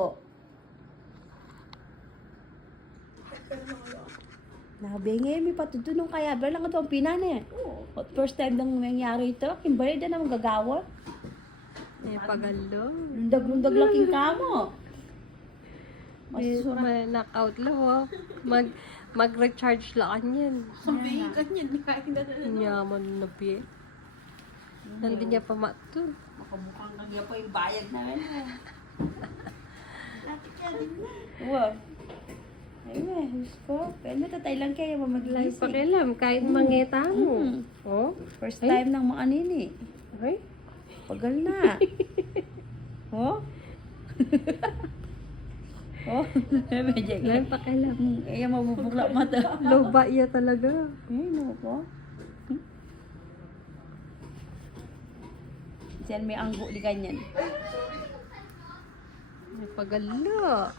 po. Nabingay, may patutulong kaya. Pero lang ito ang pinana eh. First time nang nangyari ito. Kimbali na naman gagawa. Eh, pagalo. Lundag-lundag laking kamo. May knockout lang, oh. Mag-recharge lang yan. Sabihin ka niyan, kain na Nyaman na biye. Hindi niya pa matun. Makamukhang kagaya pa yung bayad namin. Ate ka din na. Wow. Ayun Diyos ko. Pero natatay lang kayo Lay mamagilising. pakialam, kahit mangeta mo. Oh? First time ng mga nini. Ay? Pagal na. Oh? Oh? Medyo Lay pakialam. Kaya mabubukla mata. Loba iya talaga. Ay, no po. Diyan may anggo di ganyan. May pagalo.